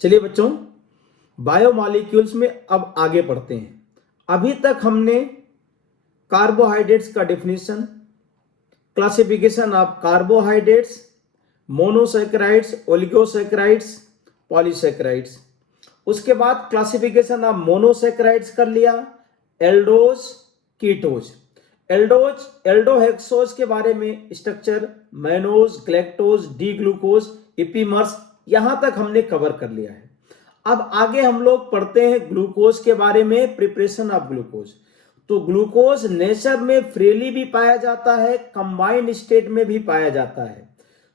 चलिए बच्चों, बायोमॉलिक्यूल्स में अब आगे बढ़ते हैं। अभी तक हमने कार्बोहाइड्रेट्स का definition, classification of carbohydrates, monosaccharides, oligosaccharides, polysaccharides, उसके बाद क्लासिफिकेशन ऑफ मोनोसैकेराइड्स कर लिया, एल्डोज, कीटोज, एल्डोहेक्सोज के बारे में structure, mannose, galactose, D glucose, epimers, यहां तक हमने कवर कर लिया है। अब आगे हम लोग पढ़ते हैं ग्लूकोज के बारे में, प्रिपरेशन ऑफ ग्लूकोज। तो ग्लूकोज नेचर में फ्रीली भी पाया जाता है, कंबाइंड स्टेट में भी पाया जाता है।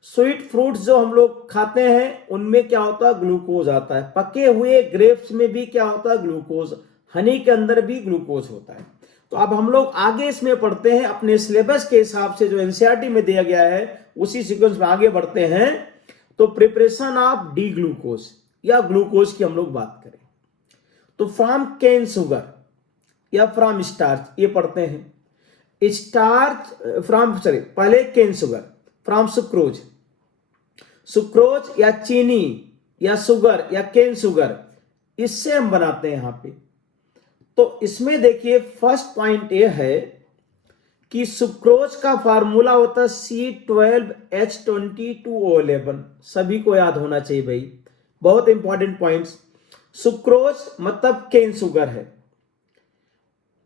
स्वीट फ्रूट्स जो हम लोग खाते हैं उनमें क्या होता है, ग्लूकोज आता है। पके हुए ग्रेप्स में भी क्या होता है, ग्लूकोज। हनी के अंदर भी ग्लूकोज होता है। तो अब हम लोग आगे इसमें पढ़ते हैं, अपने सिलेबस के हिसाब से जो एनसीईआरटी में दिया गया है उसी सीक्वेंस में आगे बढ़ते हैं। तो प्रिपरेशन ऑफ डी ग्लूकोज या ग्लूकोज की हम लोग बात करें तो फ्रॉम केन शुगर या फ्रॉम स्टार्च, ये पढ़ते हैं। स्टार्च फ्रॉम, पहले cane sugar, from sucrose, sucrose या चीनी या शुगर या केन शुगर, इससे हम बनाते हैं यहां पे। तो इसमें देखिए फर्स्ट पॉइंट ये है कि सुक्रोज का फार्मूला होता है C12H22O11। सभी को याद होना चाहिए भाई, बहुत इंपॉर्टेंट पॉइंट्स। सुक्रोज मतलब केन शुगर है।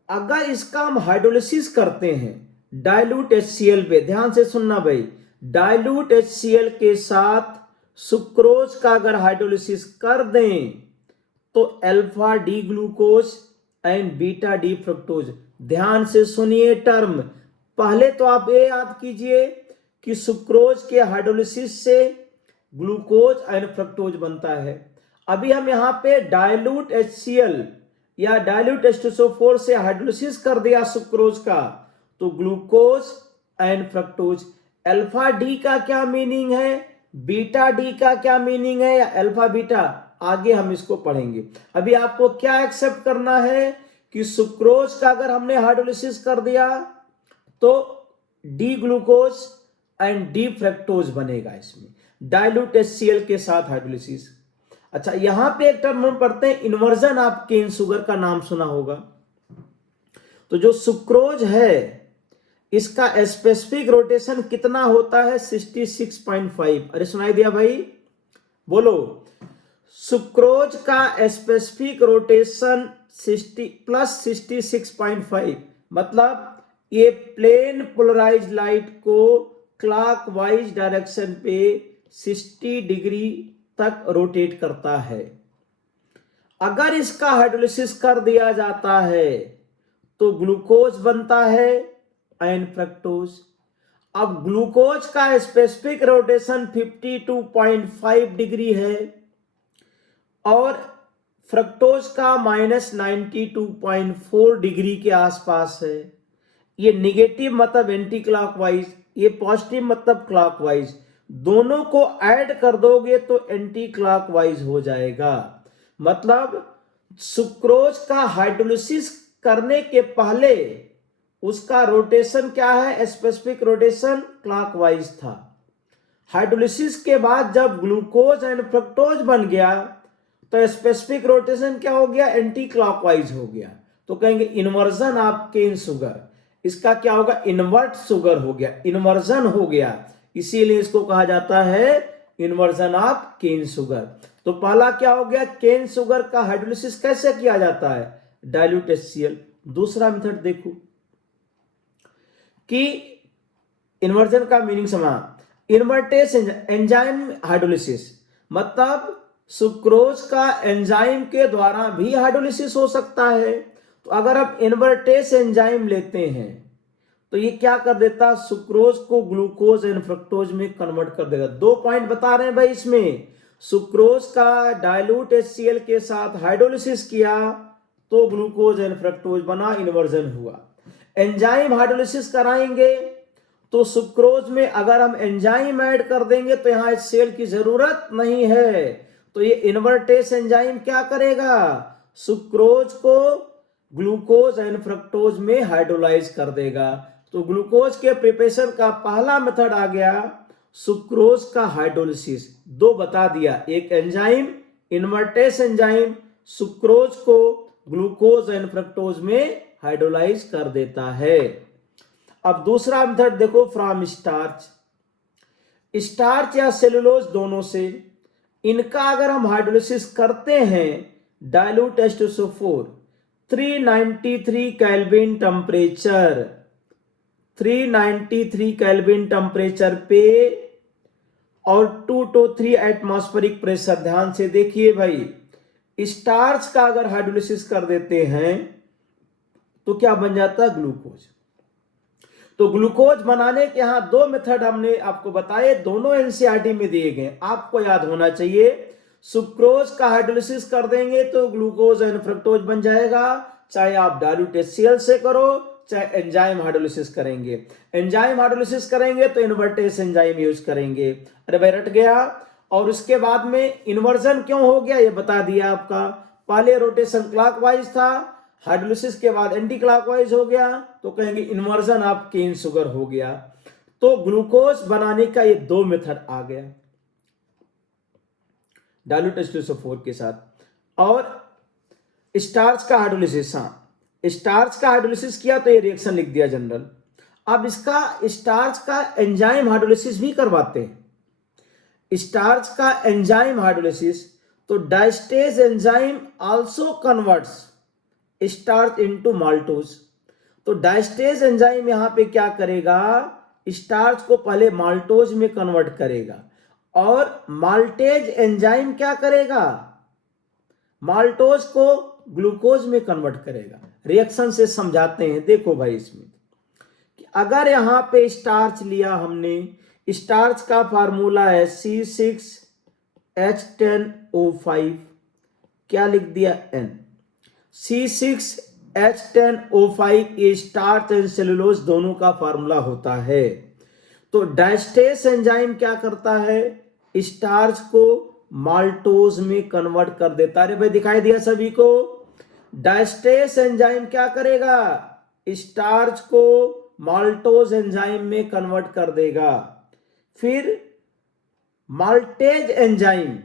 अगर इसका हम हाइड्रोलिसिस करते हैं डाइल्यूट HCl पे, ध्यान से सुनना भाई, डाइल्यूट HCl के साथ सुक्रोज का अगर हाइड्रोलिसिस कर दें तो alpha D glucose and beta D fructose. ध्यान से सुनिए टर्म, पहले तो आप ये याद कीजिए कि सुक्रोज के हाइड्रोलिसिस से ग्लूकोज एंड फ्रक्टोज बनता है। अभी हम यहां पे डाइल्यूट HCl या डाइल्यूट H2SO4 से हाइड्रोलिसिस कर दिया सुक्रोज का, तो glucose and fructose. Alpha D का क्या मीनिंग है, बीटा डी का क्या मीनिंग है, या अल्फा बीटा, आगे हम इसको पढ़ेंगे। अभी आपको क्या एक्सेप्ट करना है कि सुक्रोज का अगर हमने हाइड्रोलिसिस कर दिया तो D glucose and D fructose बनेगा इसमें, डाइल्यूट HCl के साथ हाइड्रोलिसिस। अच्छा, यहां पे एक टर्म हम पढ़ते हैं, इन्वर्जन ऑफ केन शुगर का नाम सुना होगा। तो जो सुक्रोज है इसका स्पेसिफिक रोटेशन कितना होता है, 66.5। अरे सुनाई दिया भाई, बोलो। सुक्रोज का स्पेसिफिक रोटेशन 60 प्लस 66.5, मतलब ये प्लेन पोलराइज्ड लाइट को क्लॉकवाइज डायरेक्शन पे 60 डिग्री तक रोटेट करता है। अगर इसका हाइड्रोलिसिस कर दिया जाता है तो ग्लूकोज बनता है एंड फ्रक्टोज। अब ग्लूकोज का स्पेसिफिक रोटेशन 52.5 डिग्री है और फ्रक्टोज का -92.4 डिग्री के आसपास है। ये निगेटिव मतलब एंटी क्लॉकवाइज, ये पॉजिटिव मतलब क्लॉकवाइज। दोनों को ऐड कर दोगे तो एंटी क्लॉकवाइज हो जाएगा। मतलब सुक्रोज का हाइड्रोलिसिस करने के पहले उसका रोटेशन क्या है, स्पेसिफिक रोटेशन क्लॉकवाइज था। हाइड्रोलिसिस के बाद जब ग्लूकोज एंड फ्रक्टोज बन गया तो स्पेसिफिक रोटेशन क्या हो गया, एंटी क्लॉकवाइज हो गया। तो कहेंगे इन्वर्जन ऑफ केन शुगर, इसका क्या होगा, इन्वर्ट शुगर हो गया, इन्वर्जन हो गया, इसीलिए इसको कहा जाता है इन्वर्जन ऑफ केन शुगर। तो पहला क्या हो गया, केन शुगर का हाइड्रोलिसिस कैसे किया जाता है, डाइल्यूट HCl। दूसरा मेथड देखो कि इन्वर्जन का मीनिंग समझा, इन्वर्टेस एंजाइम हाइड्रोलिसिस, मतलब सुक्रोज का एंजाइम के द्वारा भी हाइड्रोलिसिस हो सकता है। तो अगर आप इन्वर्टेस एंजाइम लेते हैं तो ये क्या कर देता, सुक्रोज को ग्लूकोज एंड फ्रक्टोज में कन्वर्ट कर देगा। 2 पॉइंट बता रहे हैं भाई इसमें, सुक्रोज का डाइल्यूट HCl के साथ हाइड्रोलिसिस किया तो ग्लूकोज एंड फ्रक्टोज बना, इन्वर्जन हुआ। एंजाइम हाइड्रोलिसिस कराएंगे तो सुक्रोज में अगर हम एंजाइम ऐड कर देंगे तो यहां HCl की जरूरत नहीं है। तो ये इन्वर्टेस एंजाइम क्या करेगा, सुक्रोज को ग्लूकोज एंड फ्रक्टोज में हाइड्रोलाइज कर देगा। तो ग्लूकोज के प्रिपरेशन का पहला मेथड आ गया सुक्रोज का हाइड्रोलिसिस। 2 बता दिया, एक एंजाइम, इन्वर्टेस एंजाइम सुक्रोज को ग्लूकोज एंड फ्रक्टोज में हाइड्रोलाइज कर देता है। अब दूसरा मेथड देखो, फ्रॉम स्टार्च। स्टार्च या सेलुलोज दोनों से, इनका अगर हम हाइड्रोलिसिस करते हैं dilute H2SO4 393 kelvin temperature, 393 kelvin temperature पे और 2 to 3 एटमॉस्फेरिक प्रेशर। ध्यान से देखिए भाई, स्टार्च का अगर हाइड्रोलिसिस कर देते हैं तो क्या बन जाता है? ग्लूकोज। तो ग्लूकोज बनाने के यहां दो मेथड हमने आपको बताए, दोनों एनसीईआरटी में दिए गए, आपको याद होना चाहिए। सुक्रोज का हाइड्रोलिसिस कर देंगे तो ग्लूकोज एंड फ्रक्टोज बन जाएगा, चाहे आप डाइल्यूट HCl से करो चाहे एंजाइम हाइड्रोलिसिस करेंगे। एंजाइम हाइड्रोलिसिस करेंगे तो इन्वर्टेस एंजाइम यूज करेंगे। अरे भाई रट गया। और उसके बाद में इन्वर्जन क्यों हो गया ये बता दिया आपका। पहले रोटेशन क्लॉकवाइज था, हाइड्रोलिसिस के बाद एंटी क्लॉकवाइज हो गया, तो कहेंगे इन्वर्जन ऑफ केन शुगर हो गया। तो ग्लूकोज बनाने का ये दो मेथड आ गया डाइल्यूट H2SO4 के साथ। और स्टार्च का हाइड्रोलिसिस, हाँ स्टार्च का हाइड्रोलिसिस किया तो ये रिएक्शन लिख दिया जनरल। अब इसका स्टार्च का एंजाइम हाइड्रोलिसिस भी करवाते हैं। स्टार्च का एंजाइम हाइड्रोलिसिस, तो diastase enzyme also converts starch into maltose. तो डाइस्टेज एंजाइम यहां पे क्या करेगा? स्टार्च को पहले माल्टोज में कन्वर्ट करेगा, और माल्टेज एंजाइम क्या करेगा? माल्टोज को ग्लूकोज में कन्वर्ट करेगा। रिएक्शन से समझाते हैं, देखो भाई इसमें कि अगर यहां पे स्टार्च लिया हमने, स्टार्च का फार्मूला है C6H10O5, क्या लिख दिया? N। C6H10O5 ये स्टार्च एंड सेलुलोज दोनों का फार्मूला होता है। तो डाइस्टेज एंजाइम क्या करता है? स्टार्च को माल्टोज में कन्वर्ट कर देता है। अरे भाई दिखाई दिया सभी को? डाइस्टेज एंजाइम क्या करेगा? स्टार्च को माल्टोज एंजाइम में कन्वर्ट कर देगा। फिर माल्टेज एंजाइम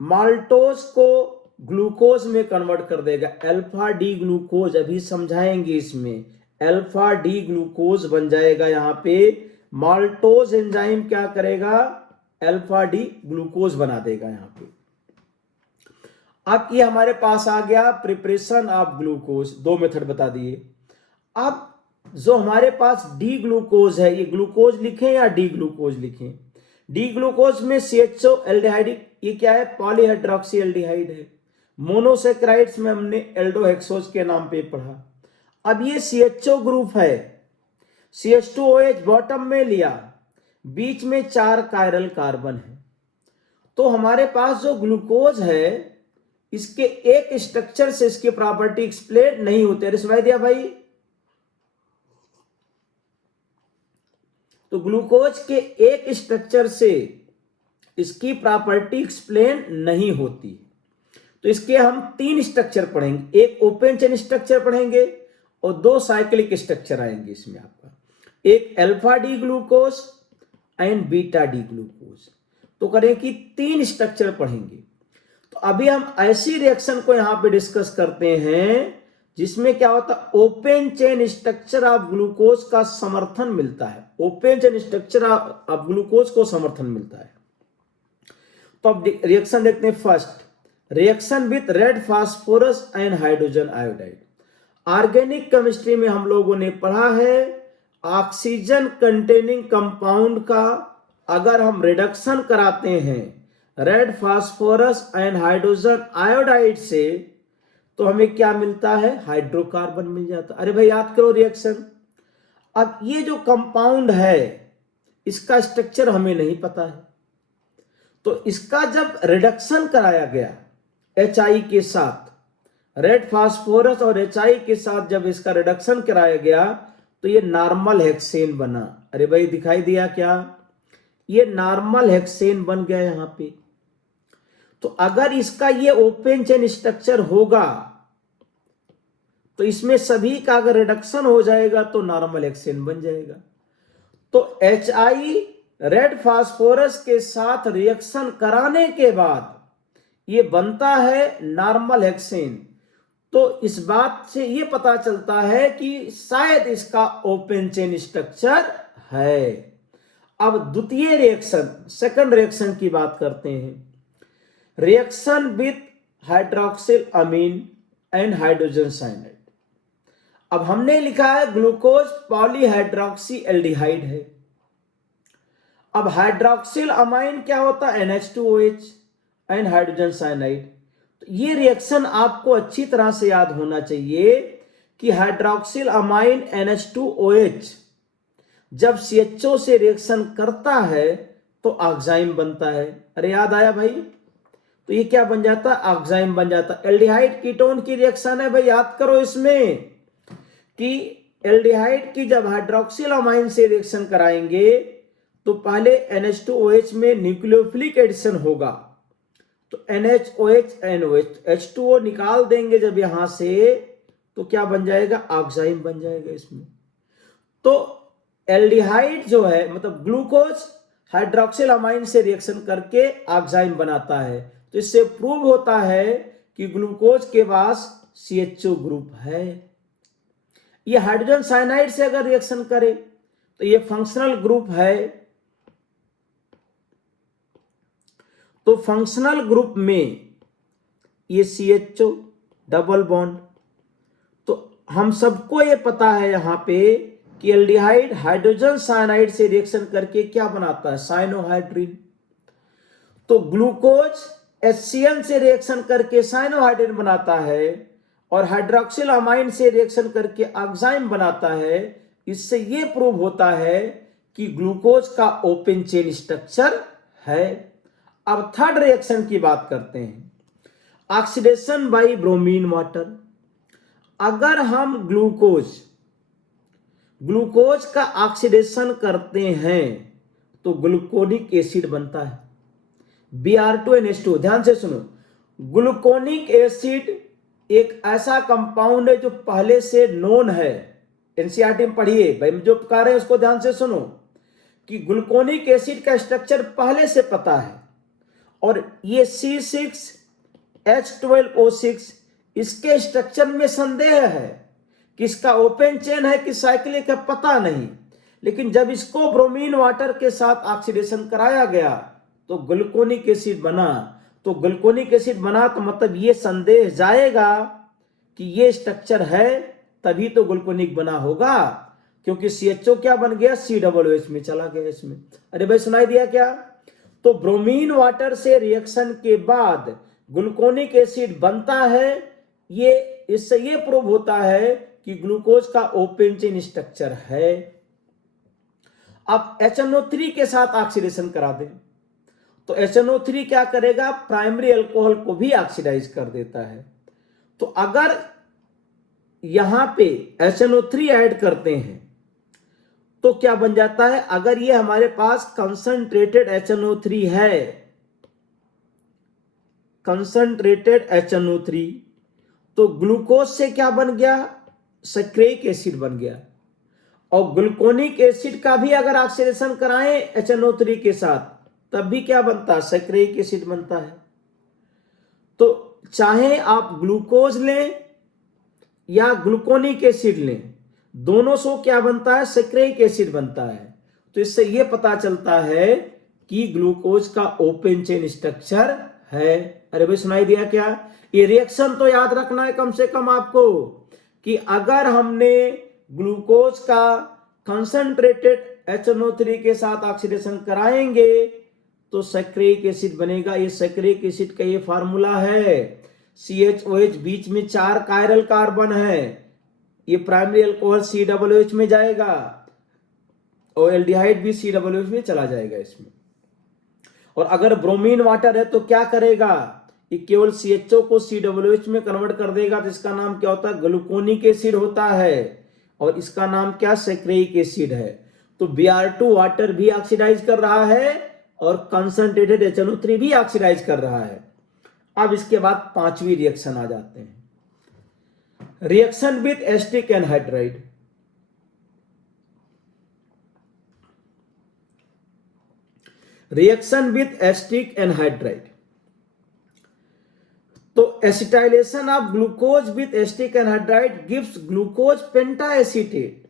माल्टोज को ग्लूकोज में कन्वर्ट कर देगा, अल्फा डी ग्लूकोज। अभी समझाएंगे इसमें, अल्फा डी ग्लूकोज बन जाएगा। यहां पे माल्टोज एंजाइम क्या करेगा? अल्फा डी ग्लूकोज बना देगा यहां पे। अब ये हमारे पास आ गया प्रिपरेशन ऑफ ग्लूकोज, दो मेथड बता दिए। अब जो हमारे पास डी ग्लूकोज है, ये ग्लूकोज लिखें या डी ग्लूकोज लिखें? डी ग्लूकोज में CHO एल्डिहाइड, ये क्या है? पॉलीहाइड्रोक्सी एल्डिहाइड है। मोनोसेक्राइड्स में हमने एल्डोहेक्सोज के नाम पे पढ़ा। अब ये CHO ग्रुप है, CH2OH बॉटम में लिया, बीच में 4 कायरल कार्बन है। तो हमारे पास जो ग्लूकोज है, इसके एक स्ट्रक्चर से इसकी प्रॉपर्टी एक्सप्लेन नहीं होते। रिसवाई दिया भाई? तो ग्लूकोज के एक स्ट्रक्चर से इसकी प्रॉपर्टी एक्सप्लेन नहीं होती। तो इसके हम 3 स्ट्रक्चर पढ़ेंगे, एक ओपन चेन स्ट्रक्चर पढ़ेंगे और 2 साइक्लिक स्ट्रक्चर आएंगे इसमें आपका, एक alpha D glucose and beta D glucose. तो करें कि 3 स्ट्रक्चर पढ़ेंगे। तो अभी हम ऐसी रिएक्शन को यहां पे डिस्कस करते हैं जिसमें क्या होता है? Open chain structure of glucose का समर्थन मिलता है। Open chain structure of glucose को समर्थन मिलता है। तो अब रिएक्शन देखते हैं। First, reaction with red phosphorus and hydrogen iodide. Organic chemistry में हम लोगों ने पढ़ा है, ऑक्सीजन कंटेनिंग कंपाउंड का अगर हम रिडक्शन कराते हैं red phosphorus and hydrogen iodide से, तो हमें क्या मिलता है? हाइड्रोकार्बन मिल जाता। अरे भाई याद करो रिएक्शन। अब ये जो कंपाउंड है इसका स्ट्रक्चर हमें नहीं पता है, तो इसका जब रिडक्शन कराया गया HI के साथ, रेड फास्फोरस और HI के साथ जब इसका रिडक्शन कराया गया तो ये नॉर्मल हेक्सेन बना। अरे भाई दिखाई दिया क्या? ये नॉर्मल हेक्सेन बन गया यहां पे। तो अगर इसका ये ओपन चेन स्ट्रक्चर होगा तो इसमें सभी का अगर रिडक्शन हो जाएगा तो नॉर्मल हेक्सेन बन जाएगा। तो HI रेड फास्फोरस के साथ रिएक्शन कराने के बाद ये बनता है नॉर्मल हेक्सेन। तो इस बात से ये पता चलता है कि शायद इसका ओपन चेन स्ट्रक्चर है। अब द्वितीय रिएक्शन, सेकंड रिएक्शन की बात करते हैं। Reaction with hydroxyl amine and hydrogen cyanide. अब हमने लिखा है ग्लूकोज पॉलीहाइड्रोक्सी एल्डिहाइड है। अब हाइड्रोक्सिल अमाइन क्या होता है? NH2OH and hydrogen cyanide. तो ये रिएक्शन आपको अच्छी तरह से याद होना चाहिए कि हाइड्रोक्सिल अमाइन NH2OH जब CHO से रिएक्शन करता है तो ऑक्साइम बनता है। अरे याद आया भाई? तो ये क्या बन जाता है? ऑक्साइम बन जाता है। एल्डिहाइड कीटोन की रिएक्शन है भाई, याद करो इसमें कि एल्डिहाइड की जब हाइड्रोक्सिल अमाइन से रिएक्शन कराएंगे तो पहले NH2OH में न्यूक्लियोफिलिक एडिशन होगा, तो NHOH NOH H2O निकाल देंगे जब यहां से तो क्या बन जाएगा? ऑक्साइम बन जाएगा इसमें। तो एल्डिहाइड जो है मतलब ग्लूकोज हाइड्रोक्सिल अमाइन से रिएक्शन करके ऑक्साइम बनाता है। तो इससे प्रूव होता है कि ग्लूकोज के पास CHO ग्रुप है। ये हाइड्रोजन साइनाइड से अगर रिएक्शन करे तो ये फंक्शनल ग्रुप है। तो फंक्शनल ग्रुप में ये CHO डबल बॉन्ड। तो हम सबको ये पता है यहां पे कि एल्डिहाइड हाइड्रोजन साइनाइड से रिएक्शन करके क्या बनाता है? साइनोहाइड्रिन। तो ग्लूकोज HCl से रिएक्शन करके साइनोहाइड्रिन बनाता है और हाइड्रोक्सिल अमाइन से रिएक्शन करके ऑक्साइम बनाता है। इससे यह प्रूव होता है कि ग्लूकोज का ओपन चेन स्ट्रक्चर है। अब थर्ड रिएक्शन की बात करते हैं, ऑक्सीडेशन बाय ब्रोमीन वाटर। अगर हम ग्लूकोज का ऑक्सीडेशन करते हैं तो ग्लूकोनिक एसिड बनता है, Br2NH2। ध्यान से सुनो, ग्लूकोनिक एसिड एक ऐसा कंपाउंड है जो पहले से नोन है। एनसीईआरटी में पढ़िए भाई, जो कह रहे हैं उसको ध्यान से सुनो कि ग्लूकोनिक एसिड का स्ट्रक्चर पहले से पता है। और ये C6H12O6 इसके स्ट्रक्चर में संदेह है कि इसका ओपन चेन है कि साइक्लिक है, पता नहीं। लेकिन जब इसको ब्रोमीन वाटर के साथ ऑक्सीडेशन कराया गया तो ग्लूकोनिक एसिड बना। तो ग्लूकोनिक एसिड बना तो मतलब ये संदेह जाएगा कि ये स्ट्रक्चर है, तभी तो ग्लूकोनिक बना होगा, क्योंकि CHO क्या बन गया? COOH में चला गया इसमें। अरे भाई सुनाई दिया क्या? तो ब्रोमीन वाटर से रिएक्शन के बाद ग्लूकोनिक एसिड बनता है। ये इससे ये प्रूव होता है कि ग्लूकोज का ओपन चेन स्ट्रक्चर है। अब HNO3 के साथ ऑक्सीडेशन करा दें तो HNO3 क्या करेगा? प्राइमरी अल्कोहल को भी ऑक्सीडाइज कर देता है। तो अगर यहां पे HNO3 ऐड करते हैं तो क्या बन जाता है? अगर ये हमारे पास कंसंट्रेटेड HNO3 है, कंसंट्रेटेड HNO3, तो ग्लूकोज से क्या बन गया? सक्रिक एसिड बन गया। और ग्लूकोनिक एसिड का भी अगर ऑक्सीडेशन कराएं HNO3 के साथ तब भी क्या बनता है? सक्रिक एसिड बनता है। तो चाहे आप ग्लूकोज लें या ग्लूकोनिक एसिड लें, दोनों से क्या बनता है? सक्रिक एसिड बनता है। तो इससे यह पता चलता है कि ग्लूकोज का ओपन चेन स्ट्रक्चर है। अरे भाई सुनाई दिया क्या? ये रिएक्शन तो याद रखना है कम से कम आपको कि अगर हमने ग्लूकोज का कंसंट्रेटेड HNO3 के साथ ऑक्सीडेशन कराएंगे तो सक्रिक एसिड बनेगा। ये सक्रिक एसिड का ये फार्मूला है। CHOH बीच में 4 कायरल कार्बन है, ये प्राइमरी अल्कोहल COOH में जाएगा और एल्डिहाइड भी COOH में चला जाएगा इसमें। और अगर ब्रोमीन वाटर है तो क्या करेगा? ये केवल CHO को COOH में कन्वर्ट कर देगा। तो इसका नाम क्या होता है? ग्लूकोनिक एसिड होता है और इसका नाम क्या? सक्रिक एसिड है। तो Br2 वाटर भी ऑक्सीडाइज कर रहा है और कंसंट्रेटेड HNO3 भी ऑक्सीडाइज कर रहा है। अब इसके बाद पांचवी रिएक्शन आ जाते हैं, reaction with acetic anhydride. Reaction with acetic anhydride. तो acetylation of glucose with acetic anhydride gives glucose pentaacetate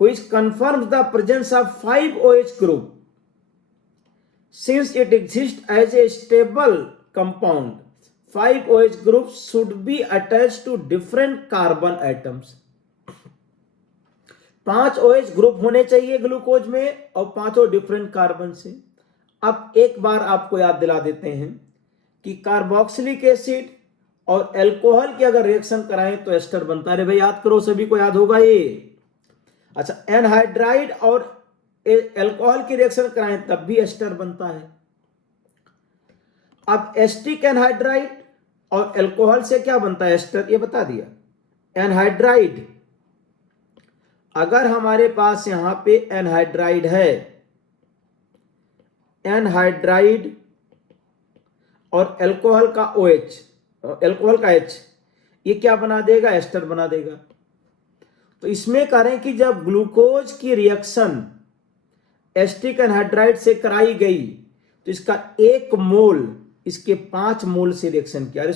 which confirms the presence of 5OH group since it exists as a stable compound. 5OH groups should be attached to different carbon atoms. 5 OH group होने चाहिए glucose में और पांचों different carbon से। अब एक बार आपको याद दिला देते हैं कि कार्बोक्सिलिक एसिड और अल्कोहल की अगर रिएक्शन कराएं तो एस्टर बनता है। भाई याद करो, सभी को याद होगा ये। अच्छा, एनहाइड्राइड और अल्कोहल की रिएक्शन कराएं तब भी एस्टर बनता है। अब एस्टिक एनहाइड्राइड और अल्कोहल से क्या बनता है एस्टर, ये बता दिया। एनहाइड्राइड, अगर हमारे पास यहां पे एनहाइड्राइड है, एनहाइड्राइड और अल्कोहल का OH, अल्कोहल का H, ये क्या बना देगा, एस्टर बना देगा। तो इसमें करें कि जब ग्लूकोज की रिएक्शन एस्टिक एनहाइड्राइड से कराई गई तो इसका 1 मोल इसके 5 मोल से रिएक्शन किया। अरे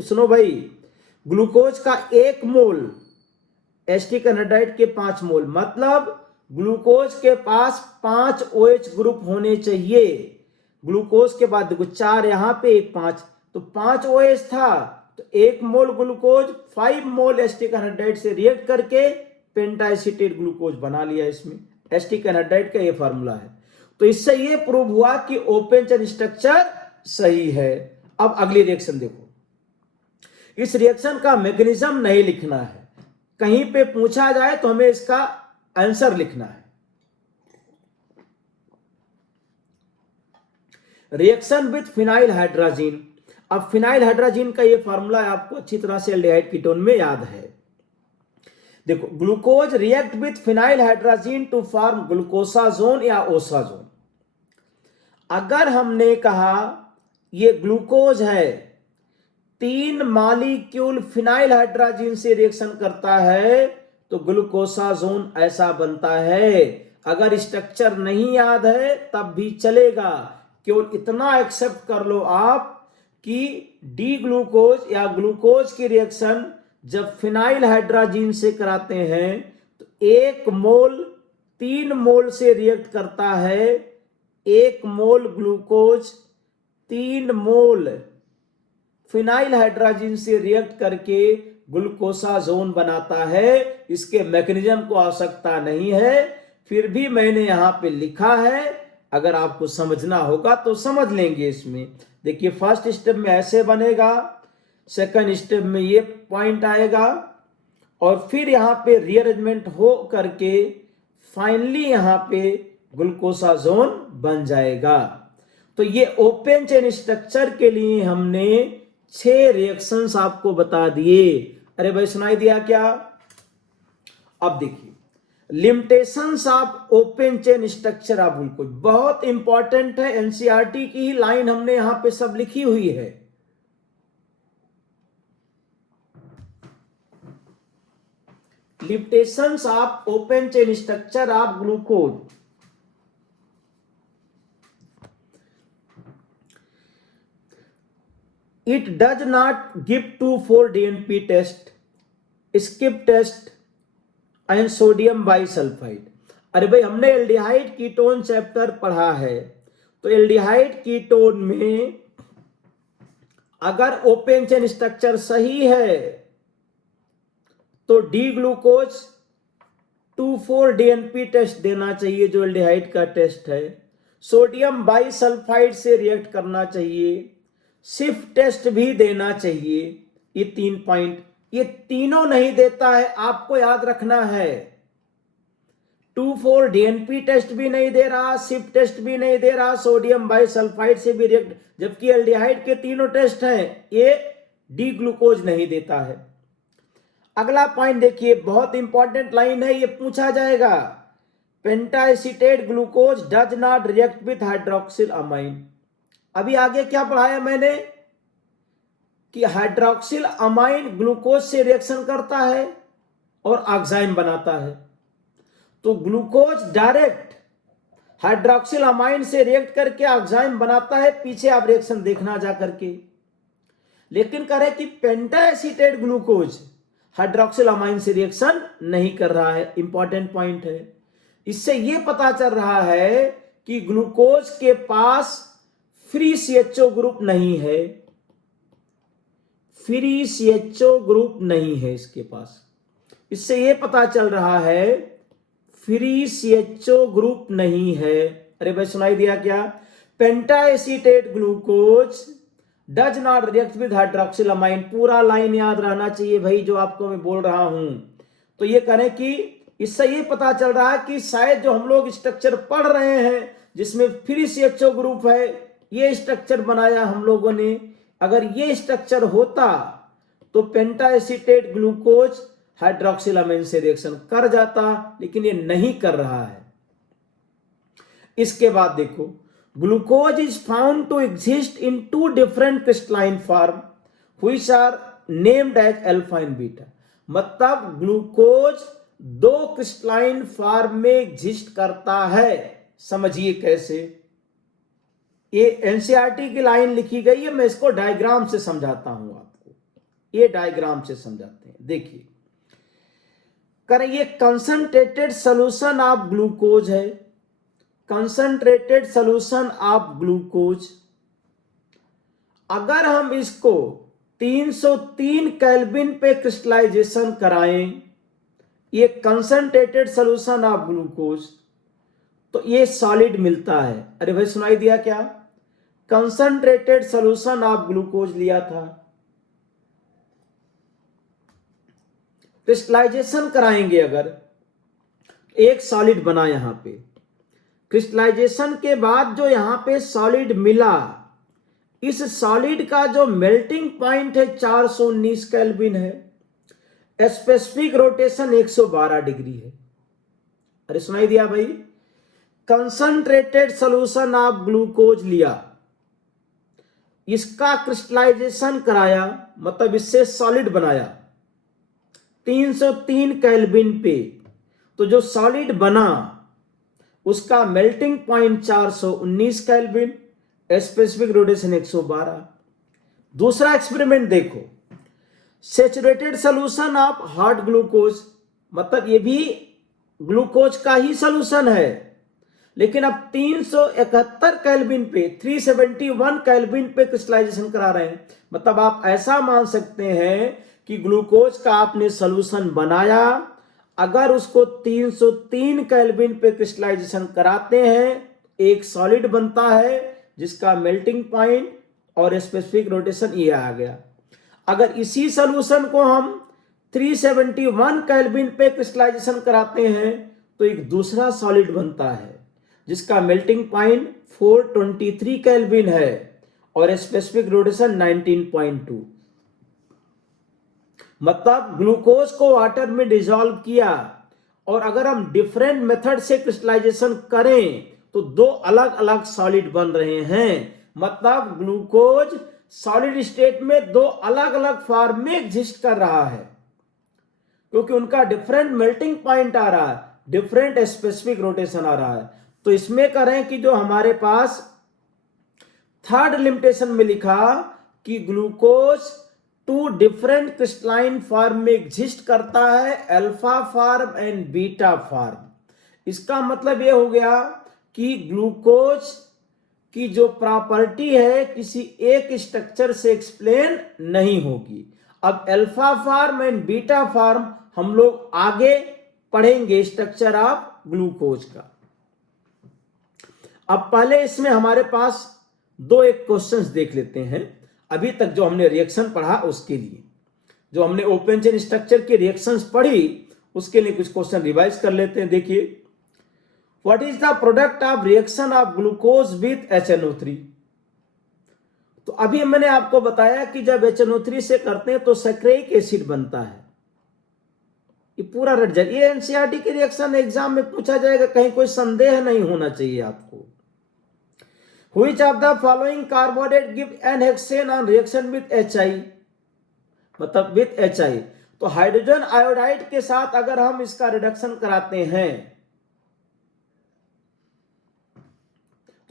सुनो भाई, ग्लूकोज का 1 मोल एस्टिक एनहाइड्राइड के 5 मोल, मतलब ग्लूकोज के पास 5 OH ग्रुप होने चाहिए। ग्लूकोज के बाद देखो 4 यहां पे 1 5, तो 5 OH था, तो 1 मोल ग्लूकोज 5 मोल एस्टिक एनहाइड्राइड से रिएक्ट करके पेंटाएसिटेट ग्लूकोज बना लिया। इसमें एस्टिक एनहाइड्राइड का ये फार्मूला है। तो इससे ये प्रूव हुआ कि ओपन चेन स्ट्रक्चर सही है। अब अगली रिएक्शन देखो, इस रिएक्शन का मैकेनिज्म नहीं लिखना है, कहीं पे पूछा जाए तो हमें इसका आंसर लिखना है। Reaction with phenyl hydrogen. अब फिनाइल हाइड्रोजन का ये फार्मूला आपको अच्छी तरह से एल्डिहाइड कीटोन में याद है। देखो, glucose react with phenyl hydrazine to form glucosazone या ओसाजोन। अगर हमने कहा ये ग्लूकोज है, 3 मॉलिक्यूल फिनाइल हाइड्रोजन से रिएक्शन करता है तो ग्लूकोसाजोन ऐसा बनता है। अगर स्ट्रक्चर नहीं याद है तब भी चलेगा, केवल इतना एक्सेप्ट कर लो आप कि डी ग्लूकोज या ग्लूकोज की रिएक्शन जब फिनाइल हाइड्रोजन से कराते हैं तो 1 मोल 3 मोल से रिएक्ट करता है। 1 मोल ग्लूकोज 3 मोल फिनाइल हाइड्रोजन से रिएक्ट करके ग्लूकोसाजोन बनाता है। इसके मैकेनिज्म को आवश्यकता नहीं है, फिर भी मैंने यहां पे लिखा है। अगर आपको समझना होगा तो समझ लेंगे। इसमें देखिए, फर्स्ट स्टेप में ऐसे बनेगा, सेकंड स्टेप में ये पॉइंट आएगा और फिर यहां पे रीअरेंजमेंट हो करके फाइनली यहां पे ग्लूकोसाजोन बन जाएगा। तो ये ओपन चेन स्ट्रक्चर के लिए हमने 6 रिएक्शंस आपको बता दिए। अरे भाई सुनाई दिया क्या? अब देखिए, limitations of open chain structure of glucose बहुत इंपॉर्टेंट है। एनसीईआरटी की ही लाइन हमने यहां पे सब लिखी हुई है। Limitations of open chain structure of glucose. It does not give 2,4-DNP test, skip test and sodium bisulfide। अरे भाई, हमने एल्डिहाइड कीटोन चैप्टर पढ़ा है, तो एल्डिहाइड कीटोन में अगर ओपन चेन स्ट्रक्चर सही है तो डी ग्लूकोज 2,4-DNP टेस्ट देना चाहिए जो एल्डिहाइड का टेस्ट है। सोडियम बाइसल्फाइड से रिएक्ट करना चाहिए, सिफ टेस्ट भी देना चाहिए। ये 3 पॉइंट, ये तीनों नहीं देता है, आपको याद रखना है। 2,4-DNP टेस्ट भी नहीं दे रहा, सिफ टेस्ट भी नहीं दे रहा, सोडियम बाइसल्फाइड से भी रिएक्ट, जबकि एल्डिहाइड के तीनों टेस्ट हैं, ये डी ग्लूकोज नहीं देता है। अगला पॉइंट देखिए, बहुत इंपॉर्टेंट लाइन है, ये पूछा जाएगा। Pentaacetate glucose does not react with hydroxylamine. अभी आगे क्या पढ़ाया मैंने कि हाइड्रोक्सिल अमाइन ग्लूकोज से रिएक्शन करता है और ऑक्साइन बनाता है। तो ग्लूकोज डायरेक्ट हाइड्रोक्सिल अमाइन से रिएक्ट करके ऑक्साइन बनाता है। पीछे आप रिएक्शन देखना जा करके, लेकिन कह रहे कि पेंटा एसीटेट ग्लूकोज हाइड्रोक्सिल अमाइन से रिएक्शन नहीं कर रहा है। इंपॉर्टेंट पॉइंट है। इससे यह पता चल रहा है कि ग्लूकोज के पास फ्री CHO ग्रुप नहीं है, फ्री CHO ग्रुप नहीं है इसके पास। इससे यह पता चल रहा है फ्री CHO ग्रुप नहीं है। अरे भाई सुनाई दिया क्या? पेंटा acetate glucose does not react with hydroxylamine. पूरा लाइन याद रहना चाहिए भाई जो आपको मैं बोल रहा हूं। तो ये करें कि इससे ये पता चल रहा है कि शायद जो हम लोग स्ट्रक्चर पढ़ रहे हैं जिसमें फ्री CHO ग्रुप है, ये स्ट्रक्चर बनाया हम लोगों ने। अगर ये स्ट्रक्चर होता तो पेंटा एसीटेट ग्लूकोज हाइड्रोक्सिल अमाइन से रिएक्शन कर जाता, लेकिन ये नहीं कर रहा है। इसके बाद देखो, glucose is found to exist in 2 different crystalline form which are named as alpha and beta. मतलब ग्लूकोज 2 क्रिस्टलाइन फॉर्म में एग्जिस्ट करता है। समझिए कैसे। ये एनसीईआरटी की लाइन लिखी गई है, मैं इसको डायग्राम से समझाता हूं आपको। ये डायग्राम से समझाते हैं। देखिए, करें ये कंसंट्रेटेड सॉल्यूशन ऑफ ग्लूकोज है, कंसंट्रेटेड सॉल्यूशन ऑफ ग्लूकोज। अगर हम इसको 303 केल्विन पे क्रिस्टलाइजेशन कराएं, ये कंसंट्रेटेड सॉल्यूशन ऑफ ग्लूकोज, तो ये सॉलिड मिलता है। अरे भाई सुनाई दिया क्या? कंसंट्रेटेड सॉल्यूशन ऑफ ग्लूकोज लिया था, क्रिस्टलाइजेशन कराएंगे अगर, एक सॉलिड बना यहां पे। क्रिस्टलाइजेशन के बाद जो यहां पे सॉलिड मिला, इस सॉलिड का जो मेल्टिंग पॉइंट है 419 केल्विन है, स्पेसिफिक रोटेशन 112 डिग्री है। अरे सुनाई दिया भाई? कंसंट्रेटेड सॉल्यूशन ऑफ ग्लूकोज लिया, इसका क्रिस्टलाइजेशन कराया, मतलब इससे सॉलिड बनाया 303 केल्विन पे। तो जो सॉलिड बना उसका melting point 419 kelvin, specific rotation 112। दूसरा एक्सपेरिमेंट देखो, saturated solution of hot glucose, मतलब ये भी ग्लूकोज का ही सॉल्यूशन है, लेकिन अब 371 केल्विन पे, 371 केल्विन पे क्रिस्टलाइजेशन करा रहे हैं। मतलब आप ऐसा मान सकते हैं कि ग्लूकोज का आपने सॉल्यूशन बनाया, अगर उसको 303 केल्विन पे क्रिस्टलाइजेशन कराते हैं, एक सॉलिड बनता है जिसका मेल्टिंग पॉइंट और स्पेसिफिक रोटेशन ये आ गया। अगर इसी सॉल्यूशन को हम 371 केल्विन पे क्रिस्टलाइजेशन कराते हैं तो एक दूसरा सॉलिड बनता है जिसका मेल्टिंग पॉइंट 423 केल्विन है और स्पेसिफिक रोटेशन 19.2। मतलब ग्लूकोज को वाटर में डिसॉल्व किया, और अगर हम डिफरेंट मेथड से क्रिस्टलाइजेशन करें तो 2 अलग अलग सॉलिड बन रहे हैं। मतलब ग्लूकोज सॉलिड स्टेट में 2 अलग अलग फॉर्म में एग्जिस्ट कर रहा है, क्योंकि उनका डिफरेंट मेल्टिंग पॉइंट आ रहा है, डिफरेंट स्पेसिफिक रोटेशन आ रहा है। तो इसमें करें कि जो हमारे पास थर्ड लिमिटेशन में लिखा कि ग्लूकोज 2 डिफरेंट क्रिस्टलाइन फॉर्म में एग्जिस्ट करता है, alpha form and beta form. इसका मतलब यह हो गया कि ग्लूकोज की जो प्रॉपर्टी है किसी एक स्ट्रक्चर से एक्सप्लेन नहीं होगी। अब alpha form and beta form हम लोग आगे पढ़ेंगे स्ट्रक्चर ऑफ ग्लूकोज का। अब पहले इसमें हमारे पास 2 एक क्वेश्चंस देख लेते हैं। अभी तक जो हमने रिएक्शन पढ़ा उसके लिए, जो हमने ओपन चेन स्ट्रक्चर की रिएक्शंस पढ़ी उसके लिए कुछ क्वेश्चन रिवाइज कर लेते हैं। देखिए, what is the product of reaction of glucose with HNO3। तो अभी मैंने आपको बताया कि जब HNO3 से करते हैं तो सैकराइक एसिड बनता है। ये पूरा रट जाए, ये एनसीईआरटी की रिएक्शन एग्जाम में पूछा जाएगा, कहीं कोई संदेह नहीं होना चाहिए आपको। Which of the following carbohydrate give an hexane on reaction with HI, मतलब with HI। तो हाइड्रोजन आयोडाइड के साथ अगर हम इसका रिडक्शन कराते हैं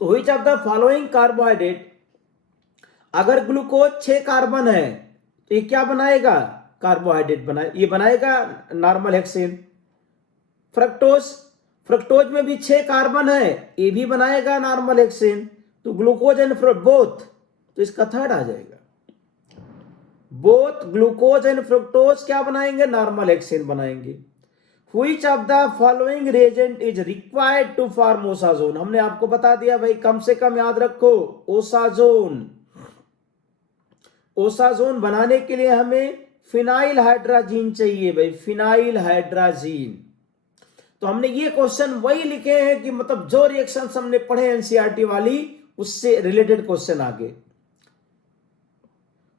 तो which of the following carbohydrate अगर ग्लूकोज 6 कार्बन है तो ये क्या बनाएगा, कार्बोहाइड्रेट बनाए, ये बनाएगा नॉर्मल हेक्सेन। फ्रक्टोज, फ्रक्टोज में भी 6 कार्बन है, ये भी बनाएगा नॉर्मल हेक्सेन। तो ग्लूकोज एंड बोथ, तो इसका थर्ड आ जाएगा। बोथ ग्लूकोज एंड फ्रक्टोज क्या बनाएंगे, नॉर्मल हेक्सेन बनाएंगे। Which of the following reagent is required to form osazone? हमने आपको बता दिया भाई, कम से कम याद रखो ओसाजोन। ओसाजोन बनाने के लिए हमें फिनाइल हाइड्राजीन चाहिए भाई, फिनाइल हाइड्राजीन। तो हमने ये क्वेश्चन वही लिखे हैं कि मतलब जो रिएक्शंस हमने पढ़े एनसीईआरटी वाली, उससे रिलेटेड क्वेश्चन आगे।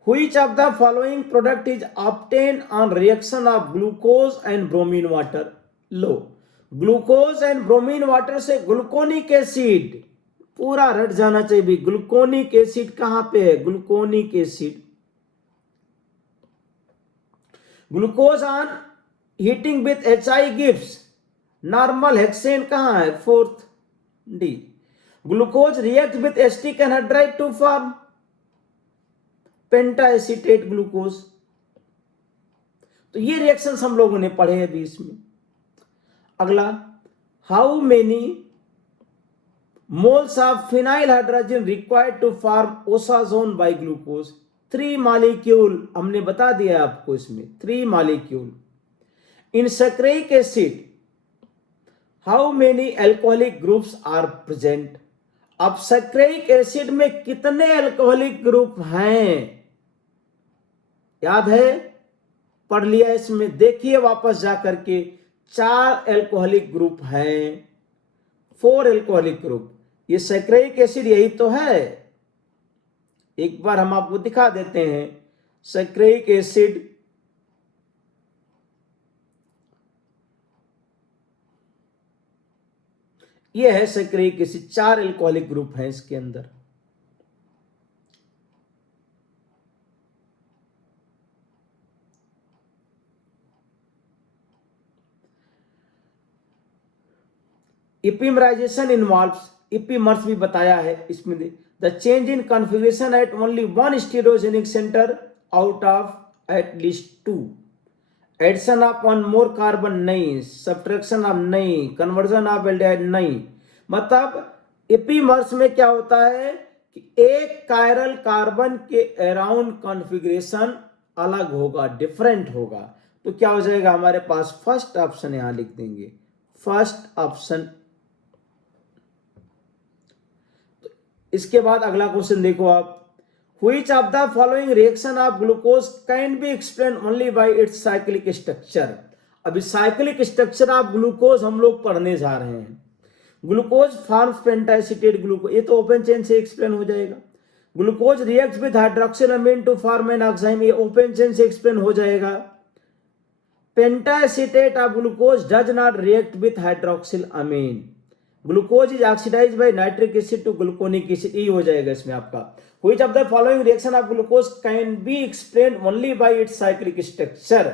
Which of the following product is obtained on reaction of glucose and bromine water? Low, glucose and bromine water से ग्लूकोनिक एसिड, पूरा रट जाना चाहिए भी, ग्लूकोनिक एसिड कहां पे है, gluconic acid. Glucose on heating with HI gives normal hexane कहां है, fourth D. Glucose react with acetic anhydride to form penta acetate glucose. तो ये रिएक्शंस हम लोगों ने पढ़े हैं बीच में। अगला, how many moles of phenyl hydrogen required to form osazone by glucose? 3 molecule हमने बता दिया आपको इसमें, 3 molecule. In saccharic acid how many alcoholic groups are present? अब सैकरिक एसिड में कितने एल्कोहलिक ग्रुप हैं, याद है, पढ़ लिया इसमें, देखिए वापस जा करके। 4 एल्कोहलिक ग्रुप हैं, 4 एल्कोहलिक ग्रुप। ये सैकरिक एसिड यही तो है, एक बार हम आपको दिखा देते हैं। सैकरिक एसिड ये है, सैकरिक एसिड 4 एल्कोहलिक ग्रुप हैं इसके अंदर। इपिमराइजेशन इन्वॉल्व्स, इपीमर्स भी बताया है इसमें, the change in configuration at only 1 stereogenic centre out of at least 2। Addition of 1 more carbon नहीं, सब्ट्रैक्शन ऑफ नहीं, कन्वर्जन ऑफ एल्डिहाइड नहीं। मतलब इपीमर्स में क्या होता है कि एक कायरल कार्बन के अराउंड कॉन्फ़िगरेशन अलग होगा, डिफरेंट होगा। तो क्या हो जाएगा हमारे पास, फर्स्ट ऑप्शन यहां लिख देंगे, फर्स्ट ऑप्शन। इसके बाद अगला क्वेश्चन देखो आप, Which of the following reaction of glucose can be explained only by its cyclic structure? अभी साइक्लिक स्ट्रक्चर ऑफ ग्लूकोज हम लोग पढ़ने जा रहे हैं। ग्लूकोज फॉर्म्स पेंटाएसिटेट ग्लूकोज, ये तो ओपन चेन से एक्सप्लेन हो जाएगा। Glucose reacts with hydroxylamine to form an oxide, ये ओपन चेन से एक्सप्लेन हो जाएगा। Pentaacetate of glucose does not react with hydroxylamine. Glucose is oxidised by nitric acid to gluconic acid, ये हो जाएगा इसमें आपका। Which of the following reaction of glucose can be explained only by its cyclic structure?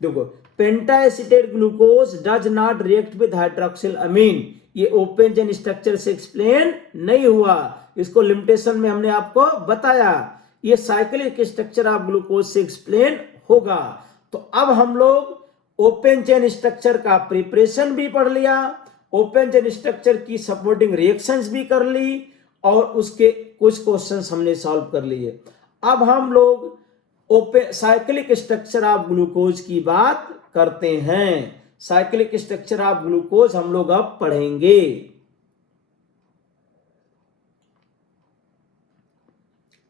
देखो, pentaacetate glucose does not react with hydroxylamine, ये open chain structure से explain नहीं हुआ, इसको लिमिटेशन में हमने आपको बताया। ये साइक्लिक स्ट्रक्चर ऑफ ग्लूकोज से एक्सप्लेन होगा। तो अब हम लोग ओपन चेन स्ट्रक्चर का प्रिपरेशन भी पढ़ लिया, ओपन चेन स्ट्रक्चर की सपोर्टिंग रिएक्शंस भी कर ली, और उसके कुछ क्वेश्चंस हमने सॉल्व कर लिए। अब हम लोग open cyclic structure of glucose की बात करते हैं। साइक्लिक स्ट्रक्चर ऑफ ग्लूकोज हम लोग अब पढ़ेंगे।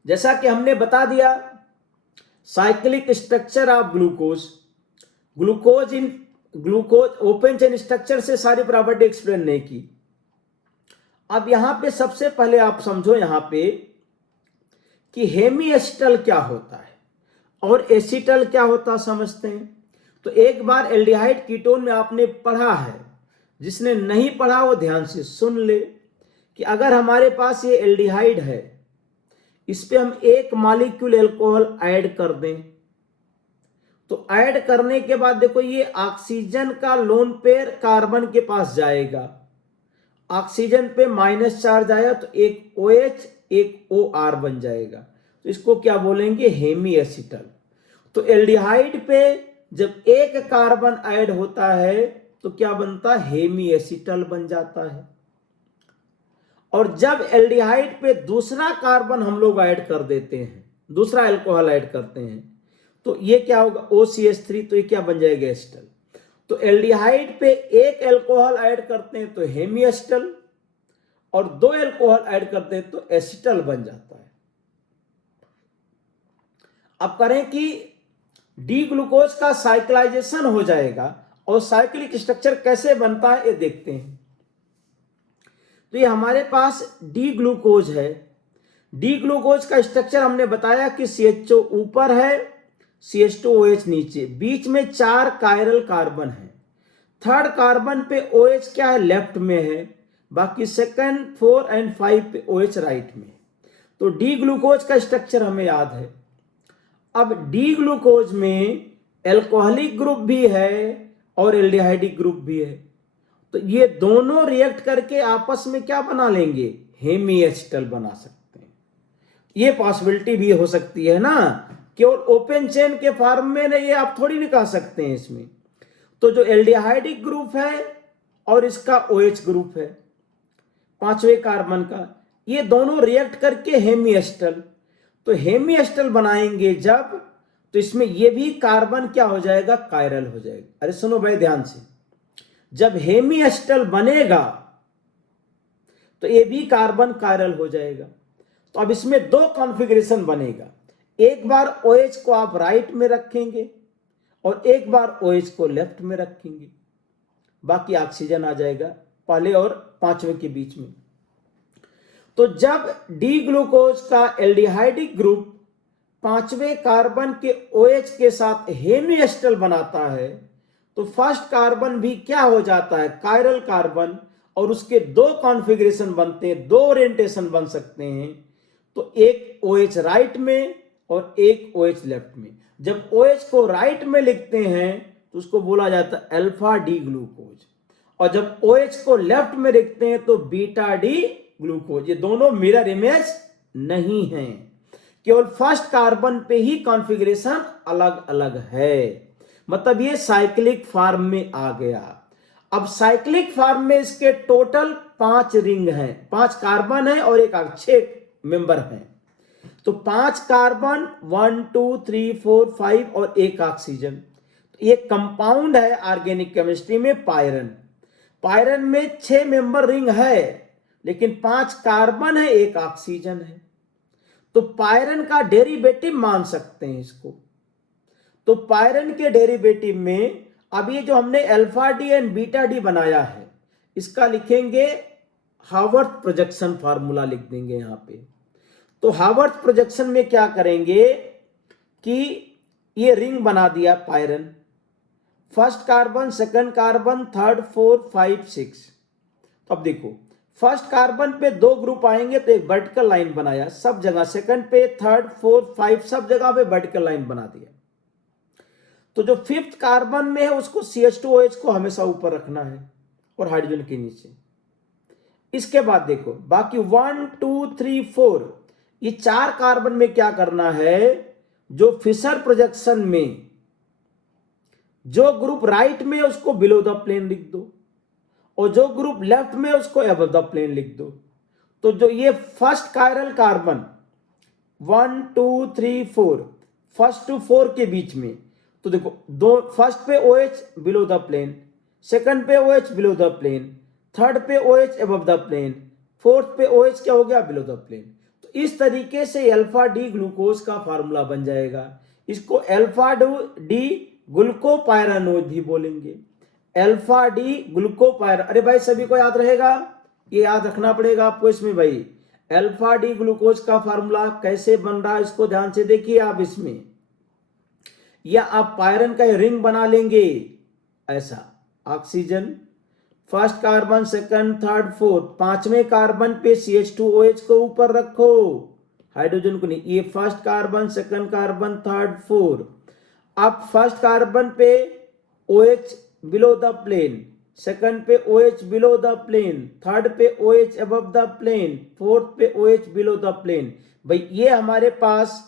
जैसा कि हमने बता दिया, cyclic structure of glucose, glucose open chain structure से सारी प्रॉपर्टी एक्सप्लेन नहीं की। अब यहां पे सबसे पहले आप समझो यहां पे कि हेमी एसिटल क्या होता है और एसिटल क्या होता समझते हैं। तो एक बार एल्डिहाइड कीटोन में आपने पढ़ा है, जिसने नहीं पढ़ा वो ध्यान से सुन ले कि अगर हमारे पास ये एल्डिहाइड है, इस पे हम एक मॉलिक्यूल अल्कोहल ऐड कर दें, तो ऐड करने के बाद देखो ये ऑक्सीजन का लोन पेयर कार्बन के पास जाएगा, ऑक्सीजन पे माइनस चार्ज आया तो एक OH एक OR बन जाएगा। तो इसको क्या बोलेंगे, हेमी एसिटल। तो एल्डिहाइड पे जब एक कार्बन ऐड होता है तो क्या बनता है, हेमी एसिटल बन जाता है। और जब एल्डिहाइड पे दूसरा कार्बन हम लोग ऐड कर देते हैं, दूसरा अल्कोहल ऐड करते हैं, तो ये क्या होगा, OCH3, तो ये क्या बन जाएगा, एसिटल। तो एल्डिहाइड पे एक अल्कोहल ऐड करते हैं तो हेमी एसिटल, और दो अल्कोहल ऐड करते हैं तो एसिटल बन जाता है। अब करें कि डी ग्लूकोज का साइक्लाइजेशन हो जाएगा और साइक्लिक स्ट्रक्चर कैसे बनता है ये देखते हैं। तो ये हमारे पास डी ग्लूकोज है। डी ग्लूकोज का स्ट्रक्चर हमने बताया कि CHO ऊपर है, CH2OH नीचे, बीच में 4 कायरल कार्बन है। थर्ड कार्बन पे OH क्या है, लेफ्ट में है, बाकी सेकंड 4 एंड 5 पे OH राइट में। तो डी ग्लूकोज का स्ट्रक्चर हमें याद है। अब डी ग्लूकोज में एल्कोहलिक ग्रुप भी है और एल्डिहाइडिक ग्रुप भी है, तो ये दोनों रिएक्ट करके आपस में क्या बना लेंगे, हेमी एसिटल बना सकते हैं। ये पॉसिबिलिटी भी हो सकती है ना, केवल ओपन चेन के फॉर्म में नहीं, ये आप थोड़ी निकाल सकते हैं इसमें। तो जो एल्डिहाइडिक ग्रुप है और इसका OH ग्रुप है 5वें कार्बन का, ये दोनों रिएक्ट करके हेमी एसिटल, तो हेमी एसिटल बनाएंगे जब, तो इसमें ये भी कार्बन क्या हो जाएगा, कायरल हो जाएगा। अरे सुनो भाई ध्यान से, जब हेमी एसिटल बनेगा तो ये भी कार्बन कायरल हो जाएगा। तो अब इसमें दो कॉन्फ़िगरेशन बनेगा, एक बार OH को आप राइट में रखेंगे और एक बार OH को लेफ्ट में रखेंगे, बाकी ऑक्सीजन आ जाएगा पहले और 5वें के बीच में। तो जब डी ग्लूकोज का एल्डिहाइडिक ग्रुप 5वें कार्बन के OH के साथ हेमी एसिटल बनाता है, तो फर्स्ट कार्बन भी क्या हो जाता है, कायरल कार्बन, और उसके दो कॉन्फ़िगरेशन बनते हैं, दो ओरिएंटेशन बन सकते हैं। तो एक OH राइट में और एक OH लेफ्ट में। जब OH को राइट में लिखते हैं तो उसको बोला जाता है अल्फा डी ग्लूकोज, और जब OH को लेफ्ट में लिखते हैं तो बीटा डी ग्लूकोज। ये दोनों मिरर इमेज नहीं है, केवल फर्स्ट कार्बन पे ही कॉन्फ़िगरेशन अलग अलग है। मतलब ये साइक्लिक फॉर्म में आ गया। अब साइक्लिक फॉर्म में इसके टोटल 5 रिंग हैं, 5 कार्बन है और एक 6 मेंबर हैं। तो 5 कार्बन 1 2 3 4 5 और एक ऑक्सीजन। तो ये कंपाउंड है ऑर्गेनिक केमिस्ट्री में पायरन। पायरन में 6 मेंबर रिंग है लेकिन 5 कार्बन है, एक ऑक्सीजन है। तो पायरन का डेरिवेटिव मान सकते हैं इसको। तो पायरन के डेरिवेटिव में अब ये जो हमने alpha D and beta D बनाया है, इसका लिखेंगे हावर्थ प्रोजेक्शन फार्मूला लिख देंगे यहां पे। तो हावर्थ प्रोजेक्शन में क्या करेंगे कि ये रिंग बना दिया पायरन, first carbon, second carbon, third, 4, 5, 6। तो अब देखो फर्स्ट कार्बन पे 2 ग्रुप आएंगे तो एक वर्टिकल लाइन बनाया सब जगह, सेकंड पे 3, 4, 5 सब जगह पे वर्टिकल लाइन बना दिया। तो जो 5th कार्बन में है उसको CH2OH को हमेशा ऊपर रखना है और हाइड्रोजन के नीचे। इसके बाद देखो बाकी 1 2 3 4 ये 4 कार्बन में क्या करना है, जो फिशर प्रोजेक्शन में जो ग्रुप राइट में उसको बिलो द प्लेन लिख दो और जो ग्रुप लेफ्ट में उसको अबव द प्लेन लिख दो। तो जो ये first chiral carbon 1 2 3 4 first to 4 के बीच में, तो देखो दो फर्स्ट पे OH below the plane, second पे OH below the plane, third पे OH above the plane, fourth पे OH क्या हो गया, बिलो द प्लेन। तो इस तरीके से अल्फा डी ग्लूकोज का फार्मूला बन जाएगा। इसको अल्फा डी ग्लूकोपायरानोज भी बोलेंगे, अल्फा डी ग्लूकोपायरा। अरे भाई सभी को याद रहेगा, ये याद रखना पड़ेगा आपको इसमें भाई। अल्फा डी ग्लूकोज का फार्मूला कैसे बन रहा है इसको ध्यान से देखिए आप इसमें, या आप पायरन का रिंग बना लेंगे ऐसा, oxygen first carbon, second, third, fourth, 5वें कार्बन पे CH2OH को ऊपर रखो, हाइड्रोजन को नहीं। ये first carbon, second carbon, third, fourth. अब फर्स्ट कार्बन पे OH below the plane, second पे OH below the plane, third पे OH above the plane, fourth पे OH बिलो द प्लेन। भाई ये हमारे पास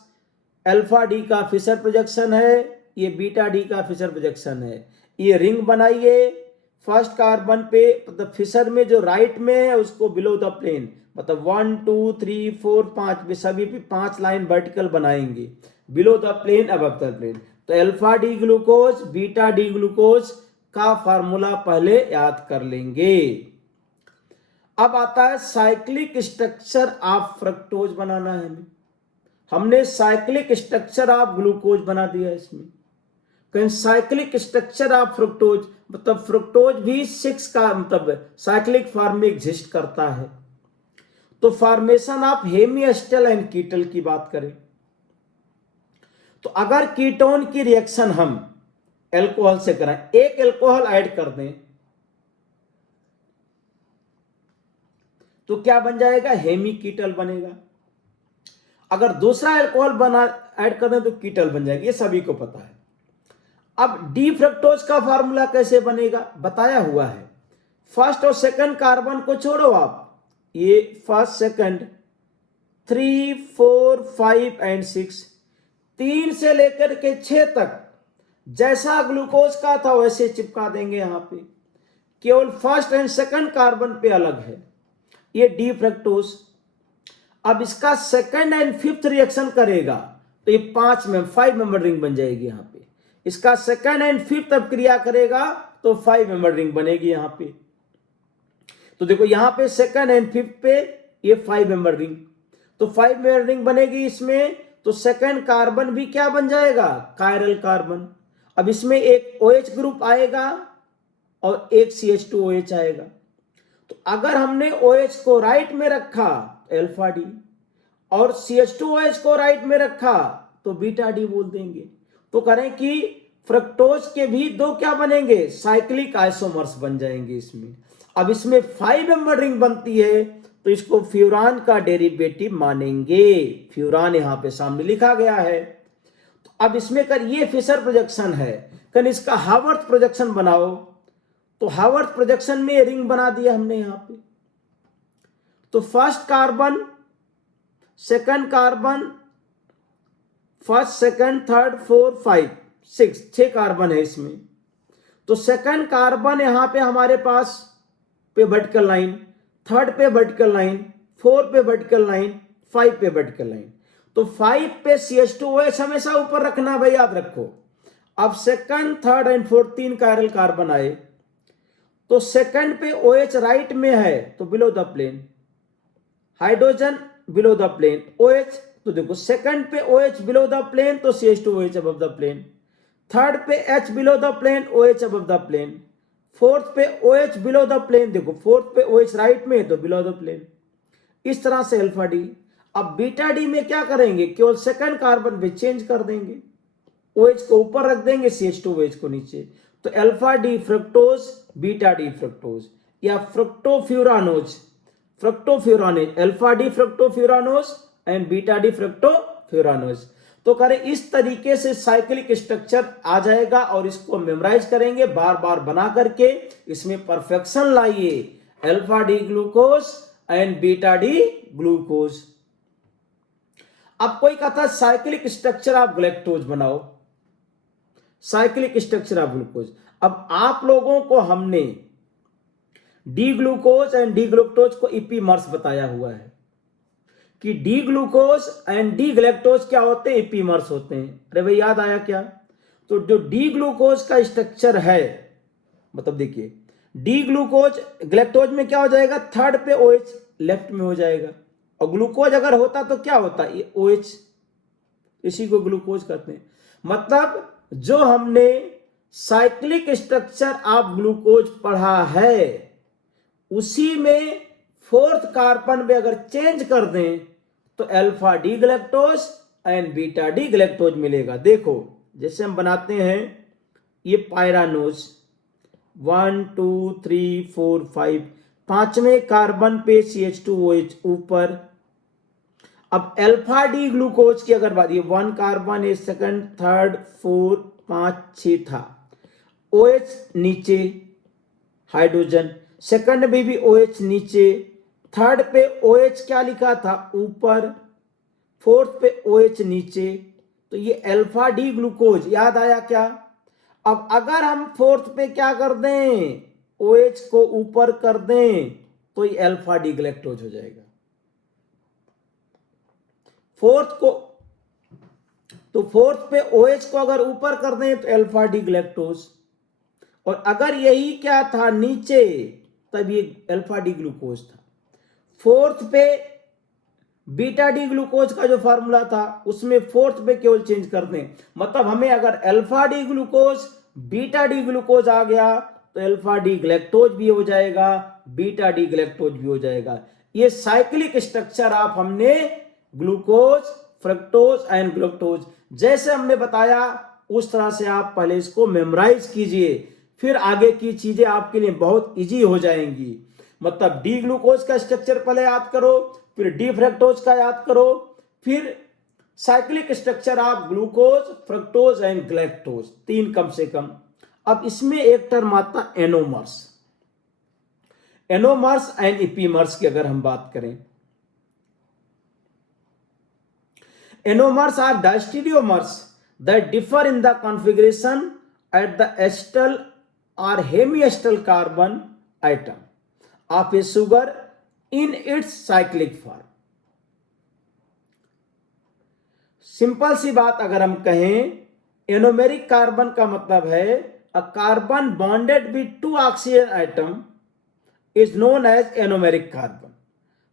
अल्फा डी का फिशर प्रोजेक्शन है, ये बीटा डी का फिशर प्रोजेक्शन है। ये रिंग बनाइए, फर्स्ट कार्बन पे मतलब फिशर में जो राइट में है उसको बिलो द प्लेन, मतलब 1 2 3 4 5 में सभी पे 5 लाइन वर्टिकल बनाएंगे, below the plane above the plane. तो alpha D glucose beta D glucose का फार्मूला पहले याद कर लेंगे। अब आता है साइक्लिक स्ट्रक्चर ऑफ फ्रक्टोज बनाना है हमें। हमने साइक्लिक स्ट्रक्चर ऑफ ग्लूकोज बना दिया इसमें। कहीं साइक्लिक स्ट्रक्चर ऑफ फ्रुक्टोज मतलब फ्रुक्टोज भी 6 का मतलब साइक्लिक फॉर्म में एग्जिस्ट करता है। तो फॉर्मेशन ऑफ हेमिएस्टर एंड कीटल की बात करें तो अगर कीटोन की रिएक्शन हम अल्कोहल से करें, एक अल्कोहल ऐड कर दें तो क्या बन जाएगा, हेमी कीटल बनेगा। अगर दूसरा अल्कोहल बना ऐड कर दें तो कीटल बन जाएगा, ये सभी को पता है। अब डी फ्रक्टोज का फार्मूला कैसे बनेगा बताया हुआ है। फर्स्ट और सेकंड कार्बन को छोड़ो आप, ये फर्स्ट सेकंड 3 4 5 एंड 6, 3 से लेकर के 6 तक जैसा ग्लूकोज का था वैसे चिपका देंगे। यहां पे केवल फर्स्ट एंड सेकंड कार्बन पे अलग है, ये डी फ्रक्टोज। अब इसका सेकंड एंड फिफ्थ रिएक्शन करेगा तो ये 5 मेंबर रिंग बन जाएगी। यहां पे इसका सेकंड एंड फिफ्थ अब क्रिया करेगा तो 5 मेंबर रिंग बनेगी। यहां पे तो देखो यहां पे सेकंड एंड फिफ्थ पे ये 5 मेंबर रिंग, तो 5 मेंबर रिंग बनेगी इसमें। तो सेकंड कार्बन भी क्या बन जाएगा, कायरल कार्बन। अब इसमें एक OH ग्रुप आएगा और एक CH2OH आएगा। तो अगर हमने OH को राइट में रखा अल्फा डी और CH2OH को राइट में रखा तो बीटा डी बोल देंगे। तो करें कि फ्रक्टोज के भी दो क्या बनेंगे, साइक्लिक आइसोमर्स बन जाएंगे इसमें। अब इसमें 5 मेंबर रिंग बनती है तो इसको फ्यूरान का डेरिवेटिव मानेंगे। फ्यूरान यहां पे सामने लिखा गया है। तो अब इसमें कर ये फिशर प्रोजेक्शन है, कल इसका हावर्थ प्रोजेक्शन बनाओ। तो हावर्थ प्रोजेक्शन में रिंग बना दिया हमने यहां पे। तो first carbon second carbon, first second third 4 5 6, 6 carbon है इसमें। तो सेकंड कार्बन यहां पे हमारे पास पे वर्टिकल लाइन, थर्ड पे वर्टिकल लाइन, 4 पे वर्टिकल लाइन, 5 पे वर्टिकल लाइन। तो 5 पे CH2OH हमेशा ऊपर रखना भाई, याद रखो। अब second third and fourth 3 chiral carbon आए तो सेकंड पे OH राइट में है तो below the plane, hydrogen below the plane, OH। तो देखो सेकंड पे OH बिलो द प्लेन तो CH2OH above the plane, third पे H below the plane, OH above the plane, fourth पे OH बिलो द प्लेन, देखो fourth पे OH right में तो बिलो द प्लेन। इस तरह से अल्फा डी। अब बीटा डी में क्या करेंगे, केवल सेकंड कार्बन पे चेंज कर देंगे, OH को ऊपर रख देंगे, CH2OH को नीचे। तो alpha D fructose, beta D fructose या fructofuranose, fructofuranose, alpha D fructofuranose and beta D fructofuranose. तो करें इस तरीके से साइक्लिक स्ट्रक्चर आ जाएगा और इसको मेमोराइज करेंगे बार बार बना करके, इसमें परफेक्शन लाइए। Alpha D glucose and beta D glucose. अब कोई कहता है साइक्लिक स्ट्रक्चर ऑफ ग्लैक्टोज बनाओ, साइक्लिक स्ट्रक्चर ऑफ ग्लूकोज। अब आप लोगों को हमने D glucose and D glucose को इपीमर्स बताया हुआ है कि D glucose and D galactose क्या होते हैं, इपीमर्स होते हैं। अरे भाई याद आया क्या? तो जो डी ग्लूकोज का स्ट्रक्चर है, मतलब देखिए डी ग्लूकोज ग्लैक्टोज में क्या हो जाएगा, थर्ड पे OH लेफ्ट में हो जाएगा, और ग्लूकोज अगर होता तो क्या होता, ये OH, इसी को ग्लूकोज कहते हैं। मतलब जो हमने साइक्लिक स्ट्रक्चर ऑफ ग्लूकोज पढ़ा है उसी में फोर्थ कार्बन में अगर चेंज कर दें तो alpha D galactose and beta D galactose मिलेगा। देखो जैसे हम बनाते हैं ये पायरानोज 1 2 3 4 5, पांचवें कार्बन पे CH2OH ऊपर। अब अल्फा डी ग्लूकोज की अगर बात, ये 1 कार्बन है, सेकंड थर्ड 4 5 6 था, OH नीचे, हाइड्रोजन, सेकंड में भी OH नीचे, थर्ड पे OH क्या लिखा था ऊपर, फोर्थ पे OH नीचे, तो ये अल्फा डी ग्लूकोज, याद आया क्या। अब अगर हम फोर्थ पे क्या कर दें, OH को ऊपर कर दें तो ये अल्फा डी गैलेक्टोज हो जाएगा। फोर्थ पे OH को अगर ऊपर कर दें तो अल्फा डी गैलेक्टोज, और अगर यही क्या था नीचे तब ये अल्फा डी ग्लूकोज था। फोर्थ पे बीटा डी ग्लूकोज का जो फार्मूला था उसमें फोर्थ पे केवल चेंज कर दें, मतलब हमें अगर alpha D glucose beta D glucose आ गया तो अल्फा डी गैलेक्टोज भी हो जाएगा, बीटा डी गैलेक्टोज भी हो जाएगा। ये साइक्लिक स्ट्रक्चर आप हमने ग्लूकोज, फ्रक्टोज एंड ग्लूकोज जैसे हमने बताया उस तरह से आप पहले इसको मेमोराइज कीजिए, फिर आगे की चीजें आपके लिए बहुत इजी हो जाएंगी। मतलब डी ग्लूकोज का स्ट्रक्चर पहले याद करो, फिर डी फ्रक्टोज का याद करो, फिर साइक्लिक स्ट्रक्चर आप ग्लूकोज, फ्रक्टोज एंड गैलेक्टोज, 3 कम से कम। अब इसमें एक टर्म आता एनोमर्स, एनोमर्स एंड इपीमर्स की अगर हम बात करें, anomers are diastereomers that differ in the configuration at the acetal or hemiacetal carbon atom of a sugar in its cyclic form। Simple सी बात अगर हम कहें, एनोमेरिक कार्बन का मतलब है a carbon bonded with 2 oxygen atom is known as anomeric carbon.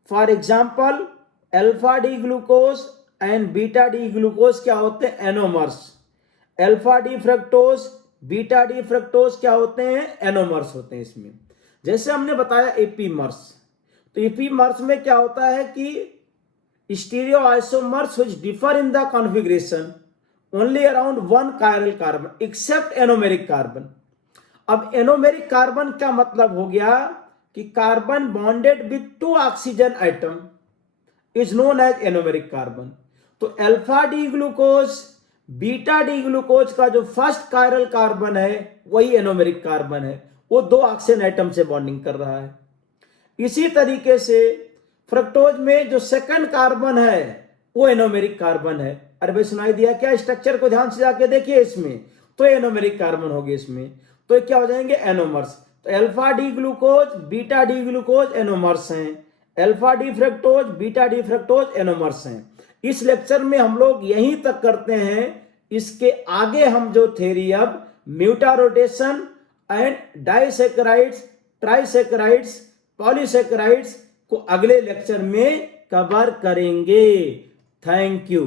For example alpha D glucose and beta D glucose क्या होते हैं, anomers. Alpha D fructose, beta D fructose क्या होते हैं, एनोमर्स होते हैं इसमें। जैसे हमने बताया एपीमर्स, तो एपीमर्स में क्या होता है कि stereoisomers which differ in the configuration only around 1 chiral carbon except anomeric carbon. अब एनोमेरिक कार्बन का मतलब हो गया कि carbon bonded with 2 oxygen atom is known as anomeric carbon. तो alpha D glucose, beta D glucose का जो first chiral carbon है वही एनोमेरिक कार्बन है, वो 2 ऑक्सीजन आइटम से बॉन्डिंग कर रहा है। इसी तरीके से फ्रक्टोज में जो सेकंड कार्बन है वो एनोमेरिक कार्बन है। अरे भाई सुनाई दिया क्या, स्ट्रक्चर को ध्यान से जाके देखिए, इसमें तो एनोमेरिक कार्बन होगी, इसमें तो क्या हो जाएंगे, एनोमर्स। तो alpha D glucose, beta D glucose anomers हैं, alpha D fructose, beta D fructose anomers हैं। इस लेक्चर में हम लोग यहीं तक करते हैं, इसके आगे हम जो थ्योरी अब म्यूटा रोटेशन एंड डाइसैकराइड्स, ट्राइसैकराइड्स, पॉलीसैकराइड्स को अगले लेक्चर में कवर करेंगे। Thank you.